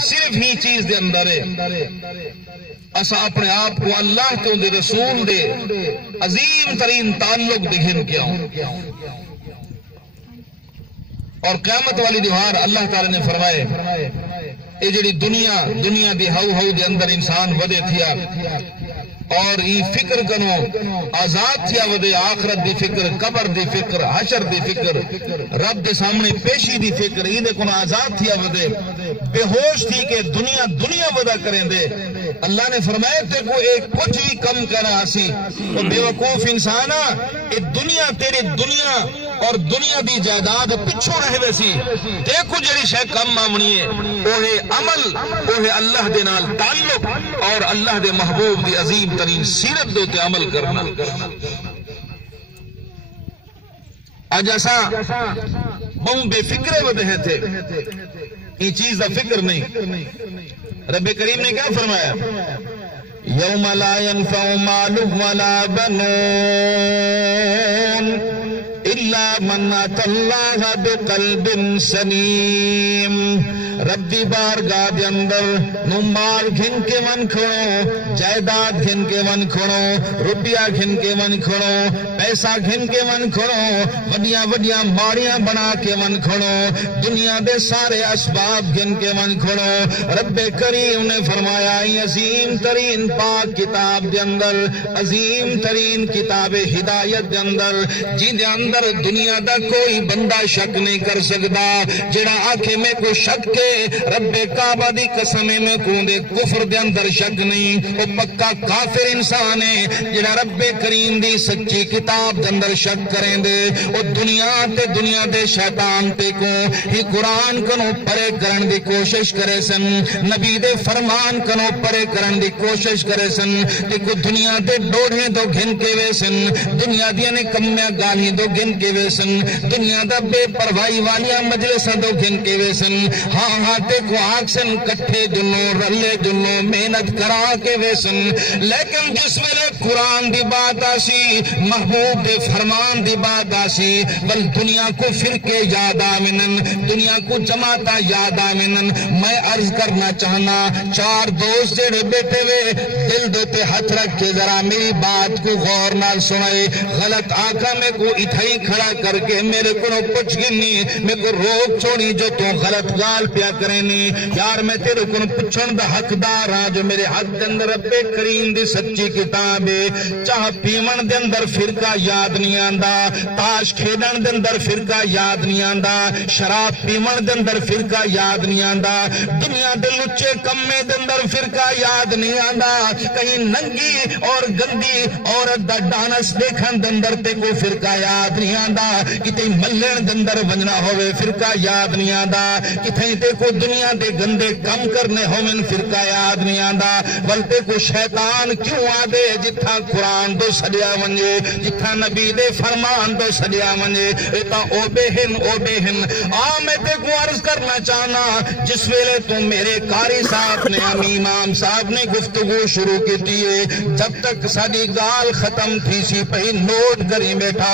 صرف ہی چیز دے اندر ہے اسا اپنے آپ کو اللہ تو دے رسول دے عظیم ترین تعلق دکھن کیا ہوں. اور قیامت والی دیوار اللہ تعالی نے فرمائے اے جڑی دنیا دی ہو دے اندر انسان ودے تھیا اور یہ فکر کنو آزاد تھیا ودے آخرت دی فکر، قبر دی فکر، حشر دی فکر، رب دے سامنے پیشی دی فکر، یہ دے کنو آزاد تھیا ودے بے ہوش تھی کہ دنیا ودا کریں دے. اللہ نے فرمایا تے کو ایک کچھ بھی کم کرنا آسی تو بے وقوف انسانا اے دنیا تیری دنیا اور دنیا دی جائیداد پچھو رہ ویسی دیکھو جڑی شے کم مامنی ہے اوہ عمل، اوہ اللہ دے نال تعلق اور اللہ دے محبوب دی عظیم ترین سیرت دو تے عمل کرنا. آج ایسا بہوں بے فکرے ودے تھے یہ چیز دا فکر نہیں. رب کریم نے کیا فرمایا یوم لا ينفع مال ولا بنون الا من اتى الله بقلب سلیم. رب دی بارگاہ دے اندر نو مال گھن کے من کھڑو، جائیداد گھن کے من کھڑو، روپیہ گھن کے من کھڑو، پیسہ گھن کے من کھڑو، وڈیاں وڈیاں ماڑیاں بنا کے من کھڑو، دنیا دے سارے اسباب گھن کے من کھڑو. رب کریم نے فرمایا عظیم ترین پاک کتاب دے اندر، عظیم ترین کتاب ہدایت دے اندر جن دے اندر دنیا دا کوئی بندہ شک نہیں کر سکتا، جڑا آنکھیں میں کو شک کے رب کعبہ دی قسم میں کو دے کفر دے اندر شک نہیں، وہ پکا کافر انسان ہے. جڑا رب کریم دی سچی کتاب دے اندر شک کریں دے وہ دنیا دے شیطان تے کو ہی قرآن کنو پرے کرن دی کوشش کرے سن، نبی دے فرمان کنو پرے کرن دی کوشش کرے سن، تے کو دنیا دے ڈوڑھیں دو گھن کے وے سن، دنیا دیا نے کمیاں گالی دو گھن کے وے سن، دنیا دا بے پروائی والیاں مجلساں دو گھن کے وے سن. ہاں تے کو آکسن کٹھے جنوں رلے جنوں محنت کرا کے وے سن. لیکن جس ویلے قرآن دی بات آسی، محبوب دے فرمان دی بات آسی، بل دنیا کو فرقے یاد آمنن، دنیا کو جماعتا یاد آمنن. میں عرض کرنا چاہنا چار دوست جڑے بیٹھے وے دل دوتے ہاتھ رکھ کے ذرا میری بات کو غور نال سنائے. غلط آقا میں کو اتھائی کھڑا کر کے میرے کو پچھ گنی میں کو روک چھوڑی جو تو غلط گال پیا کرینی. یار میں تیرے کو پچھن دا حقدار ہاں جو میرے حق دے اندر رب کریم دی سچی کتاب ہے. چاہ پیمن دے اندر فرقہ یاد نہیں آندا، تاش کھیدن دے اندر فرقہ یاد نہیں آندا، شراب پیمن دے اندر فرقہ یاد نہیں آندا، دنیا دے لچے کمے دے اندر فرقہ یاد نہیں آندا، کہیں ننگی اور گندی عورت دا ڈانس دیکھن دے اندر تے کو فرقہ یاد نہیں آندا، کتے ملن دے اندر ونجنا ہوئے فرقہ یاد نہیں آندا، کتے تے کو دنیا دے گندے کم کرنے ہومن فرقہ یاد نہیں آندا. بلتے کو شیطان کیوں آدے جتھا قرآن دو سڑیا ونجے، جتھا نبی دے فرمان دو سڑیا ونجے، ایتا او بے ہن. میں تے کو عرض کرنا چاہنا جس ویلے تو میرے قاری صاحب نے امام صاحب نے گفتگو شروع کی دیئے، جب تک ساری گال ختم تھی سی پہی نوٹ کری بیٹھا.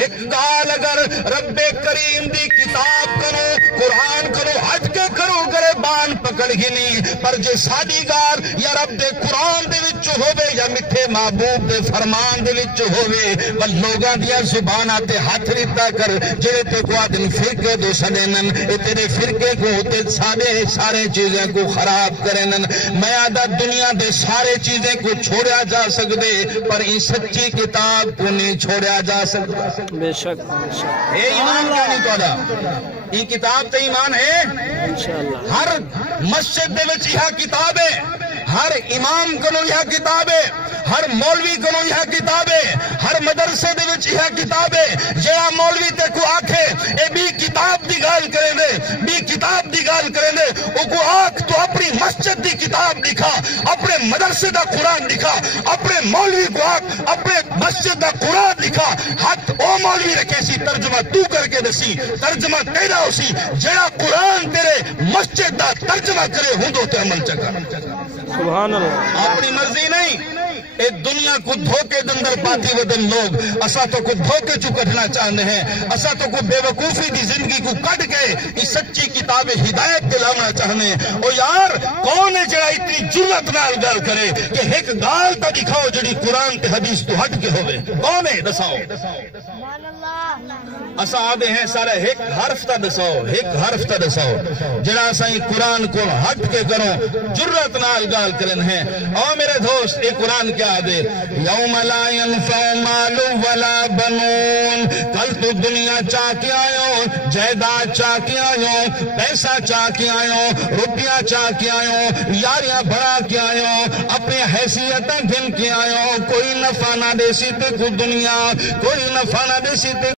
ایک گال اگر رب کریم دی کتاب کرو، قرآن کرو، حج کے کرو کرے بان پکڑ گنی، پر جے ساری گال یا رب دے قرآن دے وچ ہووے یا مٹھے محبوب دے فرمان دے وچ ہووے، بل لوگاں دیا زبانہ تے ہاتھ ریتا کر جڑے تے کو آدن فرقے دو سڑینن، اے تیرے فرقے کو تے سارے چیزیں کو خراب کرنن. میں آدھا دنیا دے سارے چیزیں کو چھوڑیا جا سکدے پر ان سچی کتاب کو نہیں چھوڑیا جا سکتا. بے شک اے ایمان کیا نہیں توڑا، یہ کتاب تے ایمان ہے. ہر مسجد دے وچ یہ کتاب ہے، ہر امام کو یہ کتاب ہے، ہر مولوی کو یہ کتاب ہے، ہر مدرسے دے وچ یہ کتاب ہے. جڑا مولوی تے کو آکھے اے بھی کتاب دی گال کرے دے، بھی کتاب دی گال کرے دے، او کو آکھ تو اپنی مسجد دی کتاب لکھا، اپنے مدرسے دا قرآن لکھا، اپنے مولوی کو آکھ اپنے مسجد دا قرآن لکھا. حق او مولوی رکھے سی ترجمہ تو کر کے دسی، ترجمہ تیرا ہو سی. جڑا قرآن تیرے مسجد دا ترجمہ کرے ہوں دو تے عمل چکا. سبحان اللہ. اپنی مرضی نہیں، اے دنیا کو دھوکے دندر پاتی ودن لوگ اسا تو کو دھوکے چو کٹنا چاہنے ہیں اسا تو کو بے وقوفی دی زندگی کو کٹ کے اس سچی کتاب ہدایت دلانا چاہنے ہیں او یار کون ہے جڑا اتنی جرت نال گل کرے کہ ایک گال تا دکھاؤ جڑی قرآن تے حدیث تو ہٹ کے ہوئے کون ہے دساؤ اسا آدھے ہیں سارا ایک حرف تا دساؤ ایک حرف تا دساؤ جڑا اسا ہی قرآن کو ہٹ کے کرو جرت نال گال کرن ہیں اور میرے دوست ایک قرآن کیا دے یوم لا ینفع مال ولا بنون کل تو دنیا چاہ کے آئو جائیداد چاہ کے آئو پیسہ چاہ کے آئو روپیہ چاہ کے آئو یاریاں بڑھا کے آئو اپنے حیثیتیں گھن کے آئو کوئی نفع نہ دے سی تے کو دنیا کوئی نفع نہ دے سی تے